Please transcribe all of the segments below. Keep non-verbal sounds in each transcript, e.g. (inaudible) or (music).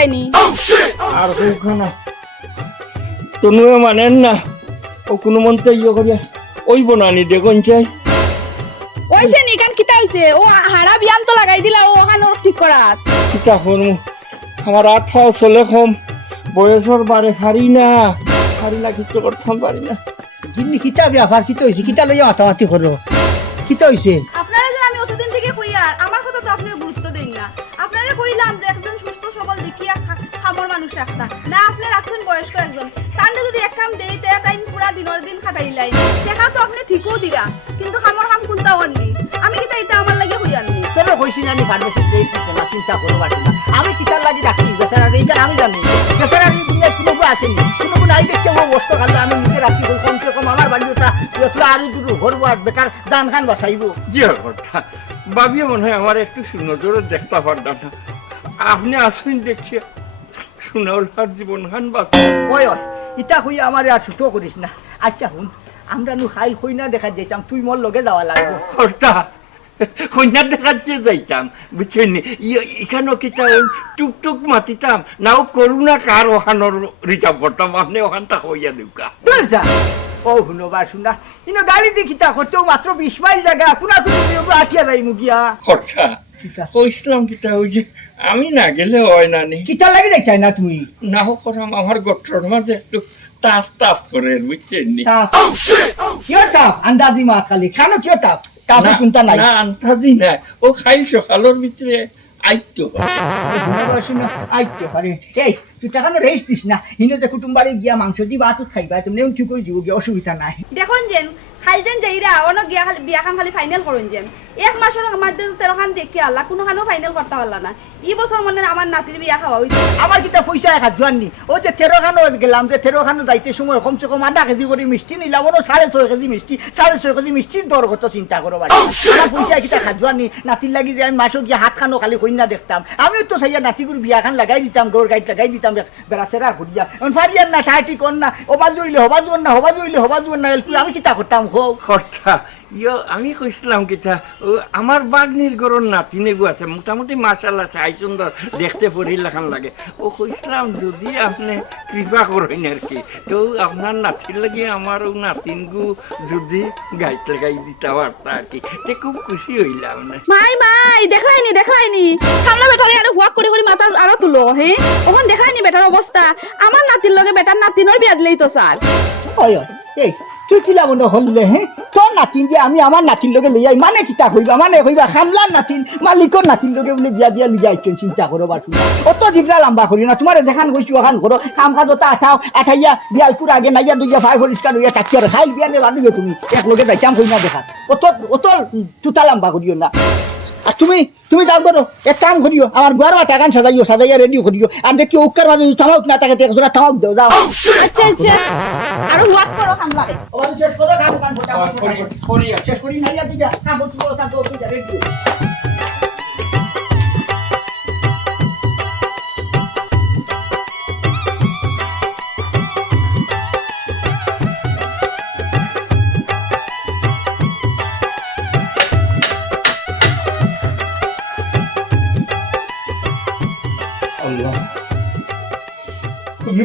করতাইনি আর ওখানে তনুয়ে মানেন না। ও কোনো মন্ত্রে ইয়ে করিয়া ওই বনানি দেখুন চাই ওইছে নি কান কিতা হইছে? ও হারা বিয়ান তো লাগাই দিলা ও ওখানে ওর ঠিক করাত। কিতা করমু? আমার আঠাও চলে কম। বয়সর বারে পারি না। পারি না কিছু করতাম পারি না। গিন্নি কিতা ব্যাপার কিতা হয়েছে কিতা লইয়া মাতামাতি করল কিতা হয়েছে রাখতা না আপনি রাখছেন বয়স্ক একজন। তান্ডে যদি এক কাম দেই তে তাই পুরা দিনের দিন খাটাইলাই দেখা তো আপনি ঠিকও দিরা কিন্তু খামর কোনটা অনলি আমি কি তাইতে আমার লাগে হই আনলি তোরে কইছি না আমি ফার্মেসি দেই না চিন্তা করো না। আমি কিতার লাগি রাখছি? বেচারা এইটা আমি জানি? বেচারা কোনো আসেনি। কোনো কোনো আই দেখছে ও বস্তু খালে আমি নিজে রাখছি। কই কমসে কম আমার বাড়িটা তুই আরও দুটো ঘরবো আর বেকার জান খান বাসাইবো। কি কথা ভাবিও মনে হয় আমার একটু সুনজরে দেখতে পারতাম না। আপনি আসুন দেখিয়া। সুনলার জীবন খান বাঁচা। ওই ওই ইটা হইয়া আমার আর ছোট করিস না। আচ্ছা হুন আমরা নু খাইল হই না দেখা যেতাম তুই মোর লগে যাওয়া লাগবো। কর্তা কন্যা দেখাচ্ছে যাইতাম বুঝছেন এখানেও কিতা ওই টুকটুক মাতিতাম নাও করুণা কার ওখানোর রিজার্ভ করতাম আপনি ওখানটা হইয়া দিউকা দূর যা ও শুনো বা শুনা ইনো গাড়ি দেখি তা করতেও মাত্র বিশ মাইল জায়গা কুনা কুনি আটিয়া যাই মুগিয়া কর্তা কিতা? কইসলাম কিতা ওই যে? আমি না গেলে হয় না নি। কিতা লাগি দেখাই না তুমি? না হোক আমার গত্রর মাঝে একটু তাপ তাপ করে বুঝছেন নি? তাপ কিয় তাপ আন্দাজি মা খালি। খানো কিয় তাপ তাপ কোনটা নাই? না আন্তাজি নাই। ও খাই সকালের ভিতরে আইতো। আইতে পারে এই তুই টাকা রেস্ট দিস না। হিনো যে কুটুম বাড়ি গিয়া মাংস দি বা তুই খাইবা তুমি ঠিক দিব গিয়ে অসুবিধা নাই। দেখুন যেন যেন যাইরা অনেক খালি বিয়াখান খালি ফাইনাল করুন যেন। এক মাসের মধ্যে তেরো খান দেখি আল্লাহ কোনো খানেও ফাইনাল করতে পারলা না। এই বছর মনে আমার নাতির বিয়া খাওয়া হইছে আমার কিতা পয়সা এক জোয়াননি ও যে তেরো খানো গেলাম, যে তেরো খানো যাইতে সময় কমসে কম আধা কেজি করে মিষ্টি নিলাম ওনো সাড়ে ছয় কেজি মিষ্টি সাড়ে ছয় কেজি মিষ্টির দর কত চিন্তা করো বাড়ি আমার পয়সা কিতা খাজুয়ানি নাতির লাগি যে আমি মাসও গিয়ে হাত খানো, খালি কন্যা দেখতাম। আমিও তো সাইয়া নাতিগুর বিয়া খান লাগাই দিতাম গৌর গাইড লাগাই দিতাম বেড়া সেরা ঘুরিয়া ফারিয়ার না ঠাটি কর না হবা জইলে হবা জোর না হবা জইলে হবা জোর না আমি কিতা করতাম হোক কর্তা ইয় আমি কইছিলাম কিতা ও আমার বাগনির গরর নাতিনে গো আছে মোটামুটি মার্শাল্লাহ চাই সুন্দর দেখতে পরিলাখান লাগে। ও কইছিলাম যদি আপনি কৃপা করেন আর কি তো আপনার নাতির লাগে আমার ও নাতিন গু যদি গাইত লাগাই দিতে পারতা আর কি। তে খুব খুশি হইলাম না মাই মাই দেখাইনি দেখাইনি সামনে বেটারে আরও হুয়াক করে করে মাথা আরও তুলো হে? ওখান দেখাইনি বেটার অবস্থা আমার নাতির লগে বেটার নাতিনর বিয়া দিলেই তো স্যার এই। তুই কিলা মনে হললে, হে? তোর নাতিন যে আমি আমার নাতির লগে লইয়াই মানে কিতা কইবা মানে কইবা খামলার নাতিন মালিকর নাতির লগে বলে বিয়া দিয়া লইয়া আইছেন চিন্তা করো বা তুমি অত জিবরা লম্বা করি না তোমার দেখান কইছো ওখান করো কাম কাজ ওটা আঠাও, আঠাইয়া বিয়াল কুর আগে নাইয়া, দুইয়া ভাই পরিষ্কার হইয়া তাকিয়া খাইল বিয়া নে বানুবে তুমি? এক লগে যাইতাম কই না দেখা অত অত তুতা লম্বা করিও না। আর তুমি তুমি যাও করো এক কাম করিও আমার গোয়ার বা টাকান সাজাইও সাজাইয়া রেডি করিও আর দেখি উক্কার মাঝে থামাক না তাকে দেখো না থামাও দাও যাও আচ্ছা আচ্ছা আরও ওয়াক করো খামলারে ওখানে শেষ করো কাম কাম করি করি শেষ করি নাইয়া তুই যা কাম চোপড় তো তুই যা রেডি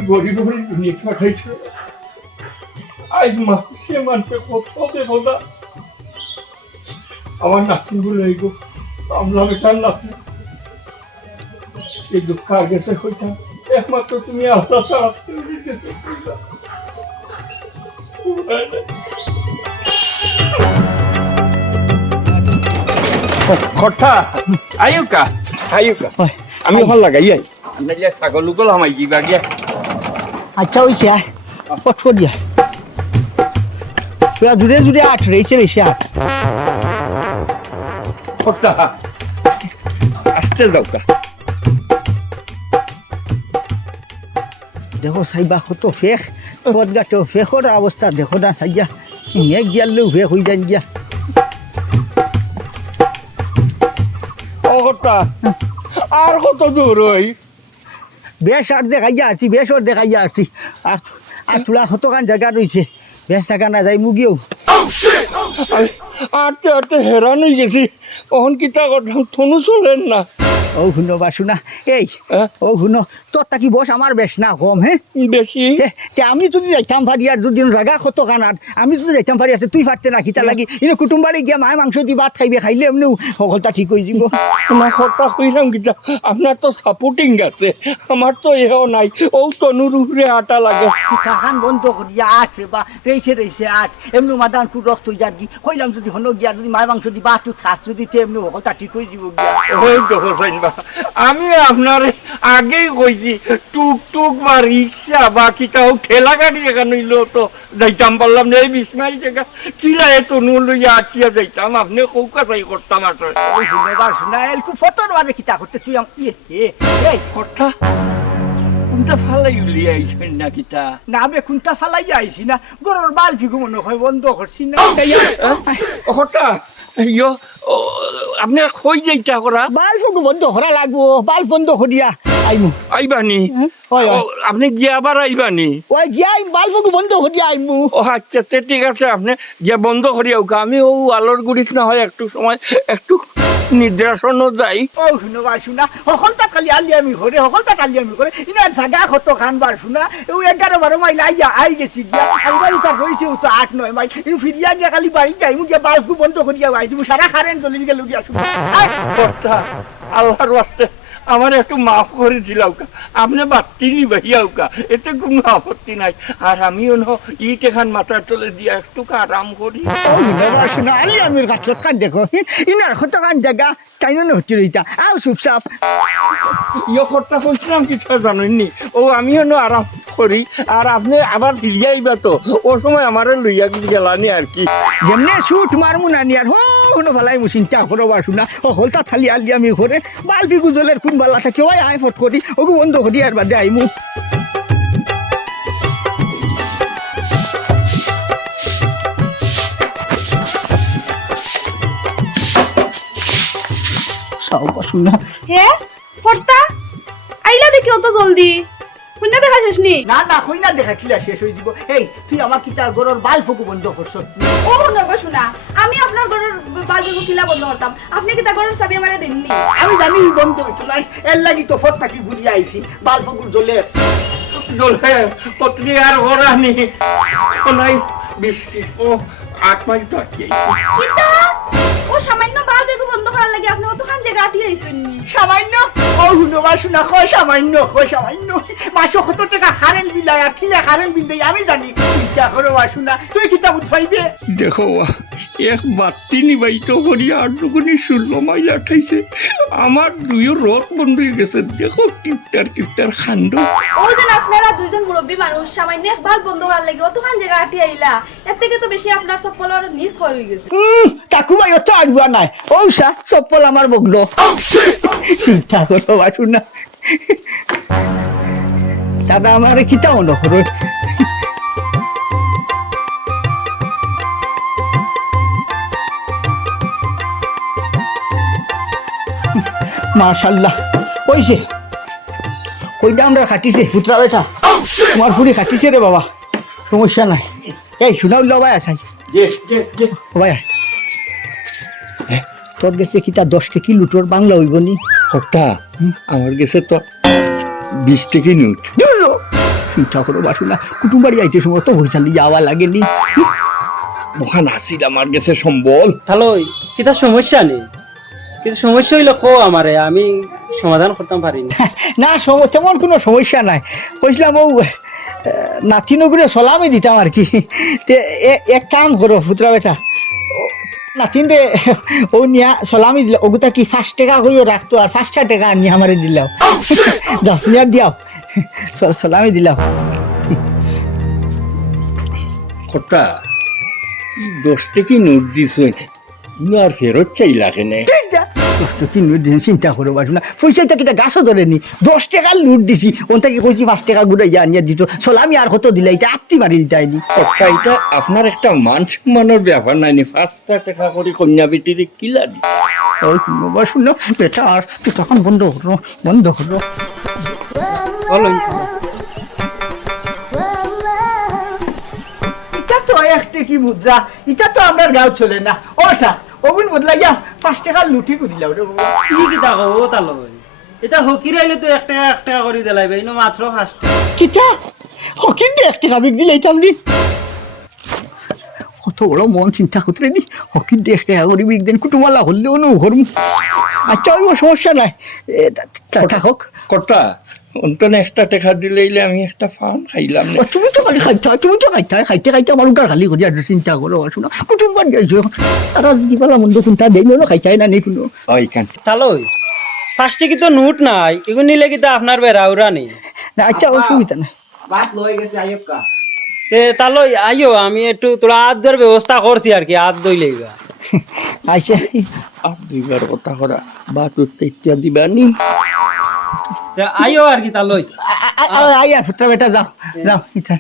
গরিব গরিব দুনিয়া পাঠাইছো আজ মানুষে মানুষে কত দেখো না। আমার নাতিন বলে এই গো আমরা বেটার নাতি। এই দুঃখ আর গেছে হইতাম একমাত্র তুমি আল্লাহ ছাড়া গেছে আয়ুকা আয়ুকা আমি ভালো লাগাই আই। ছাগল উগল আমাই দিবা গিয়া আচ্ছা ফট দিয়া। পুরা দূরে দূরে আট রয়েছে বেশি আট। আসতে যাও দেখো সাইবা কত ফেক। পদ গাটো ফেকর অবস্থা। দেখো না সাইয়া। মেঘ দিয়ালেও ফেক হয়ে যান গিয়া। ও আর কত দূর ওই? বেশ আর দেখাইয়া আসছি, বেশ ওর দেখাইয়া আসছি। আর আর তোলা কতখান জায়গা রয়েছে বেশ জায়গা না যাই মুগিও। আর আটতে হেরান হয়ে গেছি। কখন কিতা করতাম থনু চলেন না। ও শুনো বা শুনা এই? ও শুনো তোর তাকি বস আমার বেশ না কম হ্যাঁ বেশি? তে তে আমি যদি যাইতাম পারি আর দুদিন জাগা কত কানাত আমি যদি যাইতাম পারি আছে তুই পারতে না খিতা লাগি? ইনো কুটুম বাড়ি গিয়া মায় মাংস দি ভাত খাইবে খাইলে এমনি সকলটা ঠিক হয়ে যাব না কথা কইলাম কিতা? আপনার তো সাপোর্টিং আছে আমার তো এও নাই ও তনুর উপরে আটা লাগে। কাহান বন্ধ করিয়া আট রে বা রইছে রইছে আট। এমনি মাদান কুট রক্ত যার কি? কইলাম যদি হনো গিয়া যদি মায় মাংস দি ভাত তুই খাস যদি তে এমনি সকলটা ঠিক হয়ে যাব গিয়া। ওই তো আমি আপনার আগেই কইছি টুক টুক বা রিক্সা বা কিতাও ঠেলা গাড়ি এখানে হইল তো যাইতাম পারলাম না এই বিশ মাইল জায়গা কিরা এত নুন লইয়া আটিয়া যাইতাম? আপনি কৌকা চাই করতাম আসলে শুনে এলকু খিতা করতে তুই ইয়ে এ এই। কথা কোনটা ফালাই উলিয়ে আইছেন না কিতা? না আমি কুন্তা ফালাইয়া আইছি না গরুর বাল ফিগু মনে হয় বন্ধ করছি না। কথা ইয়ো আপনি কই যাইতা করা বাল বন্ধ করা লাগবো বাল বন্ধ করিয়া আইমু। আইবানি। আপনি গিয়া আবার আইবানি? ওই গিয়া আইম বাল বন্ধ করিয়া আইমু। ও আচ্ছা তে ঠিক আছে আপনি গিয়া বন্ধ করিয়া হোক আমি ও আলোর গুড়িত না হয় একটু সময় একটু নিদ্রাসনও যাই। ও শুনো বার শুনা। সকলটা কালি আলি আমি ঘরে সকলটা কালি আমি ঘরে। ইনা জাগা কত খান বার শুনা। ও এগারো বারো মাইল আইয়া আই গেছি গিয়া। বাড়ি তার রয়েছে তো আট নয় মাইল। ফিরিয়া গিয়া কালি বাড়ি যাইমু গিয়া বন্ধ করিয়া আই দিব সারা খারেন চলে গেল গিয়া শুনা। আল্লাহর ওয়াস্তে আমার একটু মাফ করে দিলাও কা আপনি বাত্তি নি ভাইয়াও কা এতে কোনো আপত্তি নাই। আর আমিও ন, ইট এখান মাথার তলে দিয়া একটু আরাম করি। আলি আমি খান দেখো ইনার কত না রইতা আও চুপচাপ কর্তা কিছু জানেননি। ও, আমিও ন আরাম করি। আর আপনি আবার তো। ও সময় আমার লইয়া গেলানি আর কি। যেমনে শুট মারমু না নিয়ার, হো হনো ভালাই মু চিন্তা করো বা শুনা। ও, হলতা থালি আলি আমি ঘরে। বালবি গুজলের কোন বালা থাকে ওই আই ফট করি ওগু বন্ধ করি আর বাদে আইমু বা শুনা হে ফর্তা আইলা দেখি অত জলদি শুনে দেখা শেষ নি না না কই না দেখা কিলা শেষ হয়ে দিব এই তুই আমার কি তার গরর বাল ফকু বন্ধ করছ ও নগো শোনা আমি আপনার ঘরের বালবিগু কিলা বন্ধ করতাম। আপনি কি তা চাবি আমারে দেননি? আমি জানি বন্ধ হইতো নাই। এর লাগি তো ফট থাকি ঘুরিয়ে আইছি বাল ফকুর জ্বলে। পত্নী আর হরানি। ও নাই বৃষ্টি ও আট তো আটকে ও সামান্য বালবিগু বন্ধ করার লাগি আপনি অতখান জায়গা আটি আইছেন নি? সামান্য? ও কয় সামান্য কয় সামান্য? মাসে কত টাকা কারেন্ট বিল আর কিলা কারেন্ট বিল দেয় আমি জানি। চিন্তা করো বা শুনা। তুই কিতা উঠাইবে দেখো এক বাত্তি নিবাইত করি আর দুগুনি ষোলো মাইল আঠাইছে আমার দুইও রথ বন্ধ হয়ে গেছে। দেখো কিপটার কিপটার খান্ড। ও যেন আপনারা দুইজন মুরব্বী মানুষ সামান্য এক বাল বন্ধ করার লাগি অতখান জায়গা আটি আইলা। এর থেকে তো বেশি আপনার নিচ হয়ে গেছে। কাকুমাই অত আড়ুয়া নাই। ও সা চপ্পল আমার বগলো চিন্তা করো বা শুনা তারপরে আমার কিতা মনে করো মাশাল্লাহ ওইছে কইটা আমরা খাটিছে পুত্রা বেটা। তোমার ফুড়ি খাটিছে রে বাবা সমস্যা নাই। এই শুনা উল্লা ভাই আসাই। ভাই তোর গেছে কি তা দশ লুটোর বাংলা হইব নি? কর্তা আমার গেছে তো বিশ থেকে নোট। ধুরো, চিন্তা করো বাসুনা কুটুম বাড়ি আইতে সময় তো যাওয়া লাগেনি মহান আসিল আমার গেছে সম্বল। তাহলে কিতা সমস্যা নেই? কিন্তু সমস্যা হইলে খো আমারে আমি সমাধান করতাম পারি (laughs) না না তেমন কোনো সমস্যা নাই। কইছিলাম ও নাতিনগুলো সলামে দিতাম আর কি। তে এক কাম করো পুত্রা বেটা। নাতিন রে ও নিয়া সলামি দিল। ওগুতা কি পাঁচ টাকা হইও রাখতো আর পাঁচটা টাকা নিয়ে আমারে দিলাম? (laughs) দাও মিনিট দিয়াও। স- সলামি দিলাম। কর্তা এই দশ থেকে নোট দিছ। ইনো আর ফেরত চাইলা কেনে? ঠিক যা। কষ্ট কি লুট দিন চিন্তা করো পারছ না। পয়সাটা কিটা গাছও ধরেনি দশ টাকার লুট দিছি। ওন থেকে কইছি পাঁচ টাকা গুড়াই যা নিয়ে দিত সলামি আর কত দিলাই এটা আত্মি মারি দিতাইনি এটা আপনার একটা মান সম্মানের ব্যাপার নাই নি? পাঁচটা টাকা করে কন্যা বেটিরে কিলা দি। বাবা শুনো। বেটা আর তুই তখন বন্ধ করো বন্ধ করো বলো এটা তো একটা কি মুদ্রা এটা তো আমার গাঁও চলে না। ওটা ওগুন বদলাইয়া পাঁচ টাকা লুটি করিলাম রে বাবা। কি কিতা কো তাহলে এটা হকির আইলে তো এক টাকা এক টাকা করে দিলাইবে ইনো মাত্র পাঁচ টাকা। কিতা হকির দিয়ে এক টাকা বিক দিলে এইতাম নি? কত বড় মন চিন্তা করতে নি? হকির দিয়ে এক টাকা করে বিক দেন কুটুমালা হলেও নো ঘর আচ্ছা ওই সমস্যা নাই। তা- থাকক। কর্তা অন্তন একটা টেকা দিলে আমি একটা ফার্ম খাইলাম না। তুমি তো খালি খাইতে তুমি তো খাইতে খাইতে খাইতে আমার উগার খালি করি আর চিন্তা করো শোনো কুটুম্বার গেছো তারা যদি পালা মন্দ কোনটা দেই না না নি কোনো? ওইখান তালই ফার্স্টে কি তো নোট নাই এগুলো নিলে কি তো আপনার নেই না? আচ্ছা অসুবিধা নাই বাত লয়ে গেছে আইব কা। তে তালই আইও আমি একটু তোরা হাত ধর ব্যবস্থা করছি আর কি হাত দইলে আচ্ছা। আর দুইবার কথা করা বা তোর ইত্যাদি দিবানি আইও আর কি তালই আই আর ফুটা বেটা যাও যাও ইচ্ছা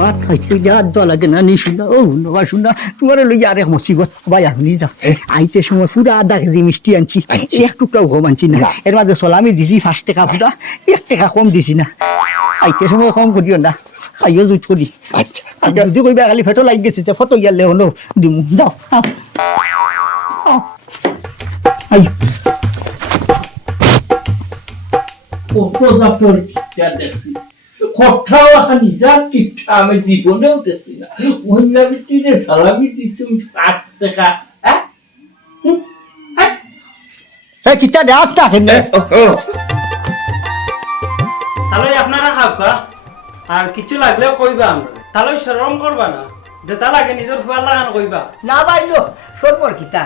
ভাত খাইতে যা লাগে না নি শুনা ও নবা শুনা তোমার লই আর এক মুসিবত ভাই আপনি যাও। আইতে সময় পুরা আধা কেজি মিষ্টি আনছি এক টুকরাও ঘম আনছি না। এর মাঝে সলামি দিছি পাঁচ টাকা পুরা এক টাকা কম দিছি না। আইতে সময় কম করিও না খাইও জুত করি। আচ্ছা। যদি কইবা খালি ফেটো লাগি গেছে তে ফটো গেলে হলো দিমু যাও। আই তালই আপনারা খাবা আর কিছু লাগলেও কইবা আমরা তালই শরম করবা না যেটা লাগে নিজের ফুয়ার লাগান না বাইলো সরবর কিতা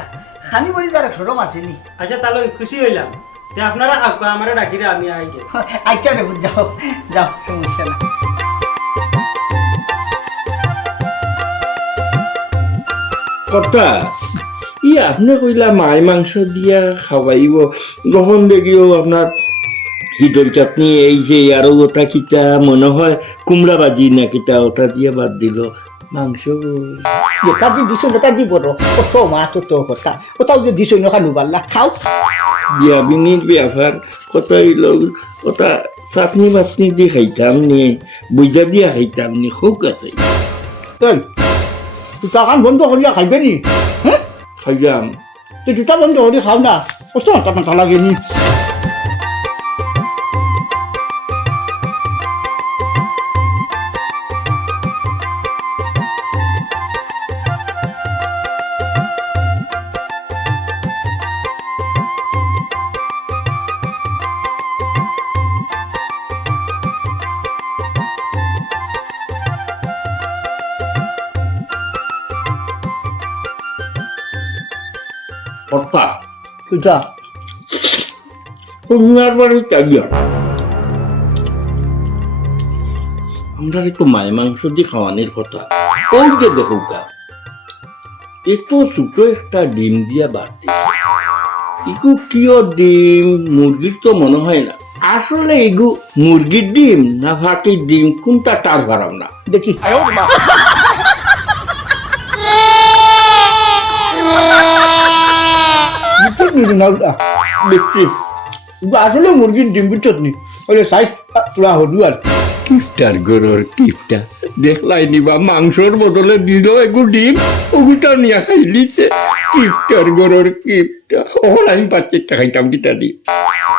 খানি বলি যারা সরম আসেনি আচ্ছা তালই খুশি হইলাম আপনারা আমারে ডাকিরে আমি আই গে আচ্ছা রে যাও যাও সমস্যা না কর্তা ই আপনি কইলা মাই মাংস দিয়া খাওয়াইব। গ্রহণ দেখিও আপনার হিদল চাটনি এই যে আরও ওটা কিতা মনে হয় কুমড়া বাজি না কিতা ওটা দিয়ে বাদ দিল। মাংস দি দিছো ওটা দিব র কত মাছ তো কথা ওটাও যে দিছো নখা নুবাল্লা খাও। বিয়া বিনির ব্যাপার কত হইল ওটা চাটনি বাটনি দি খাইতাম নি বুঝা দিয়া খাইতাম নি খুব আছে। টাকান বন্ধ করিয়া খাইবে নি? হ্যাঁ খাইলাম তো দুটা বন্ধ করি খাও না কষ্ট মাথা লাগে নি? তুইটা কন্যার বাড়ি চালিয়া আমরা একটু মায় মাংস দিয়ে খাওয়ানোর কথা। ওই যে দেখো কা এত ছোট একটা ডিম দিয়া বাড়তে। ইগু কিয় ডিম? মুরগির তো মনে হয় না। আসলে এগু মুরগির ডিম না ভাটির ডিম, কোনটা টার ভারাম না। দেখি। বুঝছত নি দেখছি আসলে মুরগির ডিম বুঝছত নি? ওই সাইজ তোরা হলু আর। কিপটার গরুর কিপটা। দেখলাই নিবা মাংসর বদলে দিল এগু ডিম ওগুটা নিয়ে খাইলিছে। কিপটার গরুর কিপটা। ওখানে আমি পাচ্ছি একটা খাইতাম কিটা দি।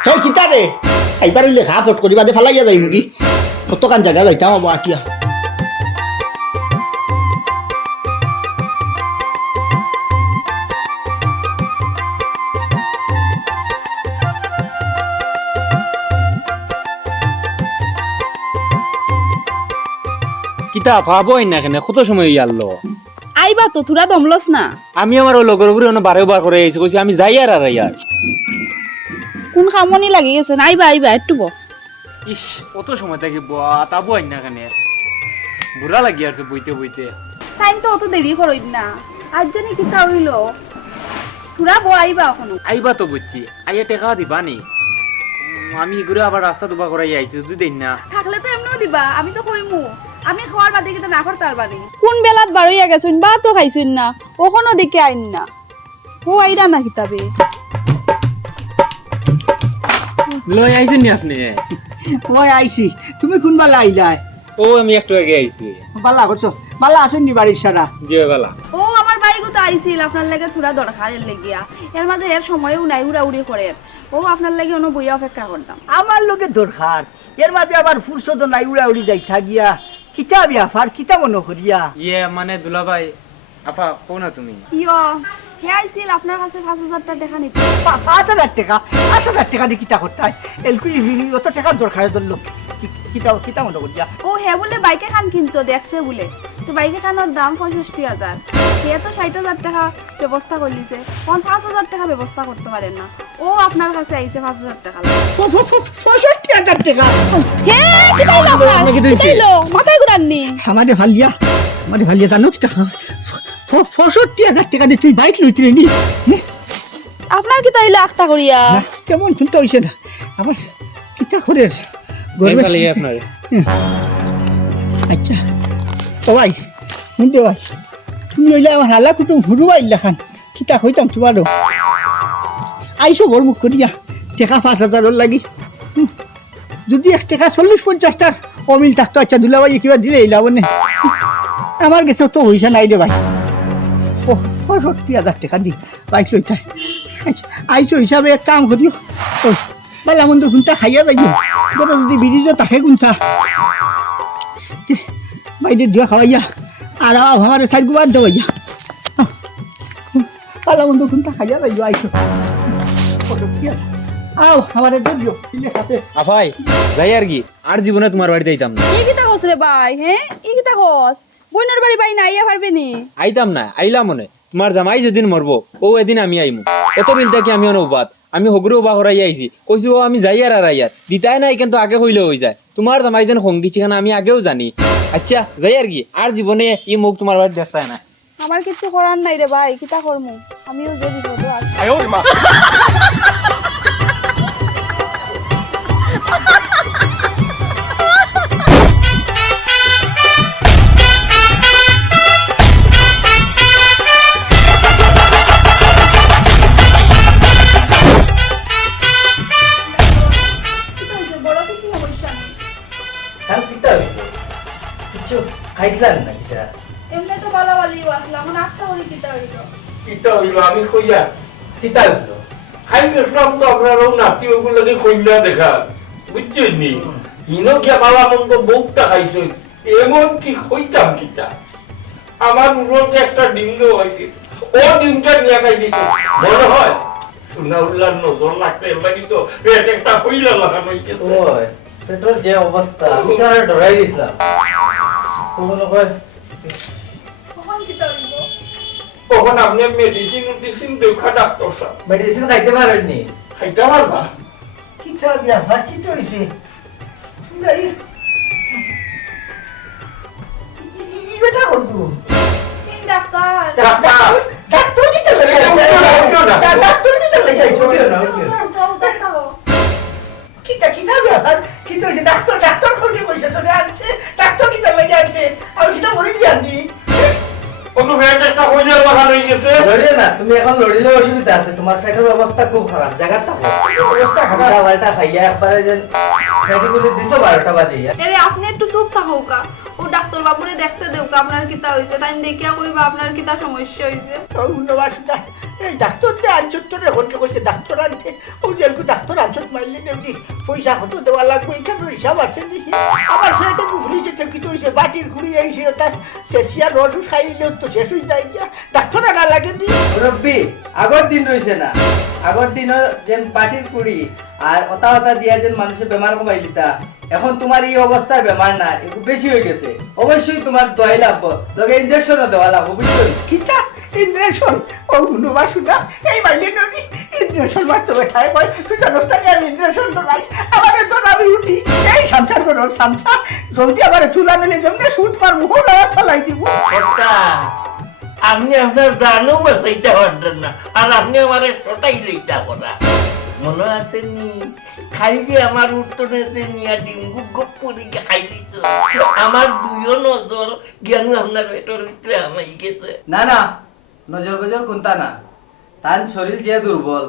হেই কিতা রে? খাইবার হইলে খা ফট করিবা দে ফালাইয়া যাই মুগি কতখান জায়গা যাইতাম আবার আটিয়া কিতা ভাবো না কেন কত সময় ইয়ারলো আইবা তো থুরা দমলস না। আমি আমার ওই লগর উপরে বারে বার করে আইছি কইছি আমি যাই আর আর ইয়ার কোন খামনি লাগি গেছে আইবা আইবা একটু বো। ইস অত সময় থেকে তা বই না কেন? বুড়া লাগি আর বইতে বইতে। টাইম তো অত দেরি করই না আজ জানি কিতা হইল থুরা বো আইবা এখনও আইবা তো বুঝছি আইয়া টেকা দিবা নি? আমি ঘুরে আবার রাস্তা দুবা করাই আইছি যদি দেন না। থাকলে তো এমনিও দিবা আমি তো কইমু আমি খাওয়ার বাদে কিন্তু না করতে পারবানি কোন বেলাত বারইয়া গেছুন বা তো খাইছুন না কখনো দেখে আইন না। ও আইরা না কিতাবে। লই আইছেন নি আপনি? ওই আইছি তুমি কোনবালা আইলাই ও আমি একটু আগে আইছি। বালা করছ বালা আসেন নি বাড়ির সারা। জি বেলা। ও আমার বাইকও তো আইছিল আপনার লাগে থোড়া দরকার এর লেগিয়া। এর মাঝে এর সময়ও নাই উড়া উড়ি করে। ও ও আপনার লাগি অন্য বইয়া অপেক্ষা করতাম। আমার লোকে দরকার। এর মাঝে আবার ফুরসত নাই উড়া উড়ি যাই থাকিয়া কিতা ব্যাপার কিতা মনে করিয়া ইয়ে। মানে দুলাভাই আপা কো না তুমি? ইয়ো হে আইছিল আপনার কাছে পাঁচ হাজারটা টাকা নিতে পা- পাঁচ হাজার টাকা পাঁচ হাজার টাকা দিয়ে কিতা করতে হয় এলকু অত টাকার দরকার ধরলো কিতা কিতা মনে করিয়া ও হে বলে বাইকে খান কিনতো দেখছে বলে। তো বাইকে খানোর দাম পঁয়ষট্টি হাজার সে তো ষাট হাজার টাকা ব্যবস্থা করলিছে তখন পাঁচ হাজার টাকা ব্যবস্থা করতে পারেন না। ও আপনার কাছে আইছে পাঁচ হাজার টাকা। পঁয়ষট্টি হাজার টাকা। হ্যাঁ মাথায় ঘুরাননি ভালিয়া আমাদের ভালিয়া জানো প- পঁয়ষট্টি হাজার টাকা দিয়ে তুই বাইক লইতে নি? আপনার কিতাইলো আখতা করিয়া। কেমন শুনতে হয়েছে না? আমার কিতা করে আপনার। আচ্ছা তো ভাই শুনতে ভাই। তুমি হইলে আমার হালা কুটুম হুরু আইলা খান। কিতা হইতাম তোমারও? আইসো বড় মুখ করিয়া, টেকা পাঁচ হাজারের লাগি। যদি এক টেকা চল্লিশ পঞ্চাশটার অমিল থাকতো আচ্ছা দুলাভাই কিবা দিলে এলাব নে আমার কাছে তো হইসা নাই রে ভাই। পঁয়ষট্টি হাজার টাকা দি বাইক লইতে আচ্ছা আইসো হিসাবে এক কাম করিও। বালা মন্দ গুন্তা খাইয়া যাইও যদি বিড়িতে তাকে গুন্তা। বাইরে দিয়া খাওয়াইয়া আর আমার সাইড গুবার দেওয়াইয়া পালা বন্ধু কোনটা খাইয়া যাইও? আইসো। আও আমার দিও। আফাই যাই আর কি আর জীবনে তোমার বাড়িতে আইতাম না। ই কিতা কস রে ভাই হ্যাঁ? ই কিতা কস? বইনের বাড়ি পাই না আইয়া পারবে নি? আইতাম না আইলাম মনে। তোমার জামাই যেদিন মরবো ও এদিন আমি আইমু। এত বিল থাকি আমি অনুবাদ আমি হগরে উবা করাই আইছি। কইছি ও আমি যাই আর আর আইয়ার। দিতাই নাই কিন্তু আগে হইলে হয়ে যায়। তোমার জামাই যেন সঙ্গী ঠিকানা আমি আগেও জানি। আচ্ছা যাই আর কি আর জীবনে ই মুখ তোমার বাড়ি দেখতে না। আমার কিচ্ছু করার নাই রে ভাই কিতা করমু? আমিও যে বিপদ আছি খাইছিলাম না কিটা এমনি তো বালা বালিও আসলাম এখন আটটা হলে কিতা হইল। কিতা হইল আমি কইয়া কিতা হইছিল। খাই গেছিলাম তো আপনার আপনারও নাতি ওগুলোকে কইলা দেখা বুঝছেন নি? হিনো কে বালা মন্দ বউটা খাইছে। এমন কি কইতাম কিতা আমার উড়োতে একটা ডিঙ্গ হয়েছে ও ডিমটা নিয়ে খাই দিত মনে হয় সোনা উল্লার নজর লাগতে এবার কিন্তু পেট একটা হইলা লাগানো হইতেছে। ওই যে অবস্থা আমি কারণে ডরাই দিছিলাম। কখন কিতা আপনি মেডিসিন মেডিসিন দেখা ডাক্তার সাহেব। মেডিসিন খাইতে পারেননি? খাইতে পারবা? কিতা ব্যাপার কিতা হইছে তোমরা এই বেটা করব তিন ডাক্তার ডাক্তার ডাক্তার লাগে লাগে না, কিতা হইছে ডাক্তার ডাক্তার কোটি কইছে কিতা লাগে আমি কিতা মরে দিয়ে আনছি কোনো পেট একটা হইলা লাগানো গেছে। লড়িও না তুমি এখন লড়িলে অসুবিধা আছে তোমার পেটের অবস্থা খুব খারাপ জায়গার থাকো অবস্থা খারাপ। বালটা খাইয়া একবারে যেন ফেটি গুলি দিছো বারোটা বাজে এরে আপনি একটু চুপ থাকো কা ও ডাক্তার বাবুরে দেখতে দেও কা আপনার কিতা হইছে? তাই দেখিয়া কইবা আপনার কিতা সমস্যা হইছে? ধন্যবাদ এই ডাক্তার আনছত তোরে হনকে কইছে ডাক্তার যে ডাক্তার আনছত মাইলে পয়সা কত দেওয়া লাগবে এখানে হিসাব আছে দেখি আমার ফ্রেন্ডে তো হয়েছে বাটির আইছে ওটা শেষিয়া রস খাইলে তো শেষ যায় গিয়া ডাক্তার লাগে নি? মুরব্বী আগর দিন রইছে না। আগর দিন যেন পাটির কুড়ি আর অতা অতা দিয়া যেন মানুষের বেমার কমাই দিতা এখন তোমার এই অবস্থার বেমার না একটু বেশি হয়ে গেছে। অবশ্যই তোমার দোয়াই লাগবো। তোকে ইঞ্জেকশনও দেওয়া লাগবো বুঝছ কিতা? ইন্দ্রেশন ও গুনুবা শুনা এই মাইলে নবি ইন্দ্রেশন মারতে বেঠায় কয় তুই জানোস না আমি ইন্দ্রেশন তো নাই। আমার তো আমি উঠি। এই সামসার করো সামসা জলদি আমার চুলা মেলে যেমনি সুট মার মুখ লাগা ফেলাই দিব। আপনি আপনার জানও বাঁচাইতে পারবেন না আর আপনি আমার সটাই লইতা করা। মনে আছে নি? খাই যে আমার উত্তরে যে নিয়া ডিঙ্গু গপ পরীকে খাই দিছ। আমার দুইও নজর জ্ঞান আপনার পেটের ভিতরে আমাই গেছে। না না নজর বজর কোনটা না? তার শরীর যে দুর্বল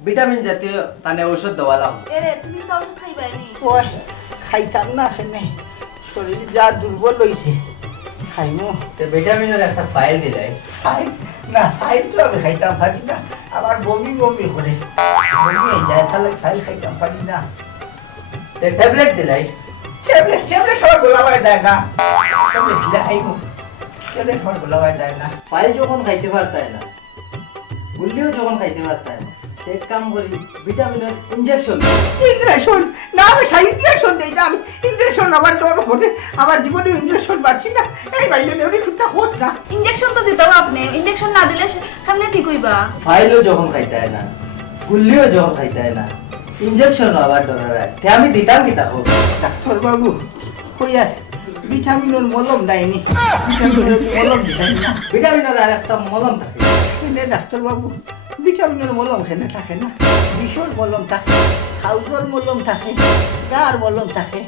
ভিটামিন জাতীয় তানে ঔষধ দেওয়া লাগবো তো ওই খাইতাম না সেনে শরীর যা দুর্বল হইছে খাইমু ভিটামিনের একটা ফাইল দিলাই খাই না ফাইল তো আমি খাইতাম পারি না। আমার বমি বমি করে বমি হয়ে যায় তাহলে ফাইল খাইতাম পারি না। ট্যাবলেট দিলাই ট্যাবলেট ট্যাবলেট সবার গোলাবাই দেয় না। ট্যাবলেট দিলে খাইব ট্যাবলেট সবার গোলাবাই দেয় না। ফাইল যখন খাইতে পারতাই না গুলিও যখন খাইতে পারতাই না এক কাম করি ভিটামিনের ইঞ্জেকশন ইন্দ্রেশন না আমি খাই ইন্দ্রেশন দেই না আমি ইন্দ্রেশন আমার ডর হলে আমার জীবনে ইন্দ্রেশন বাড়ছি না। এই বাইরে নেওয়ারি খুঁজতে হোক না। ইঞ্জেকশন তো দিতে হবে আপনি ইঞ্জেকশন না দিলে সামনে ঠিক হইবা। ফাইলও যখন খাইতে না গুলিও যখন খাইতে না ইঞ্জেকশন আবার ডরার তে আমি দিতাম কি তাহলে ডাক্তার বাবু কই আর ভিটামিনের মলম দেয়নি ভিটামিনের মলম না ভিটামিনের আর একটা মলম থাকে এনে ডাক্তার বাবু ভিটামিনের মলম খেলে থাকে না বিষর মলম থাকে খাউজর মলম থাকে গার মলম থাকে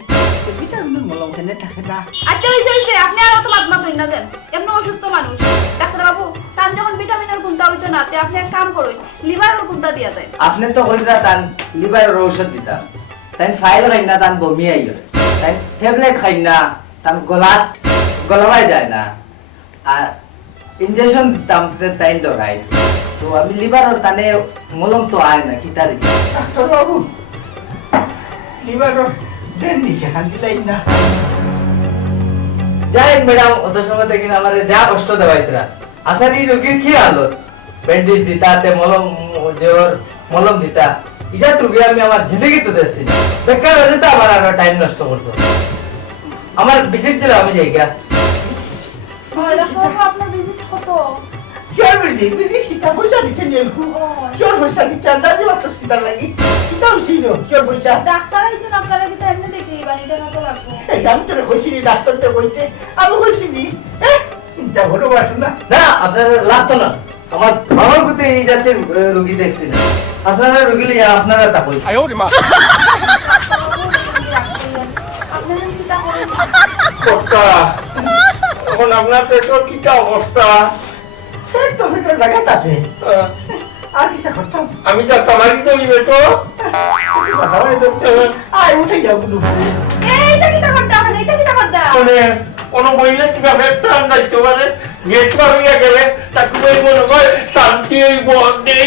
তো ভিটামিনের মলম খেলে থাকে না আচ্ছা হইছে হইছে আপনি আর অত মাত মাত না দেন এমন অসুস্থ মানুষ ডাক্তার বাবু তার যখন ভিটামিনের গুণটা হইতো না তে আপনি এক কাম করুন লিভারের গুণটা দিয়া যায় আপনি তো কইরা তান লিভারের ঔষধ দিতাম তাই ফাইল খাই না তান বমি আই তাই ট্যাবলেট খাই না গলাত গলাবাই যায় না। আর তাই ডরাই তো আমি লিভারের তানে মলম তো আয় না খিতারি ডাক্তার বাবু লিভার ড্রেন নিচে খান দিলাই না। যাই ম্যাডাম অত সময় থেকে আমার যা কষ্ট দেওয়াইতরা আপনার এই রোগীর কি হালত? ব্যান্ডেজ দিতা তে মলম জোর মলম দিতা। ইজাত রুগী আমি আমার জিন্দগি তো দেখছি। বেকার হয়ে যেত আমার টাইম নষ্ট করছ আমার ভিজিট দিলে আমি যাই গা আমার বাবার প্রতি এই জাতের রোগী দেখছি না। আপনারা রোগী আপনারা তা বলছেন (laughs) এখন আপনার পেটর কিটা অবস্থা? ফের তো ফেটর লাগাত আছে আর কিতা করতাম? আমি যা তোমারই তো আয় উঠে যাও গুলো কি তা এইটা কি তা করতে? মানে কোনো গ্যাস পাবিয়া গেলে তাকে মনে হয় শান্তি হইব। দেরি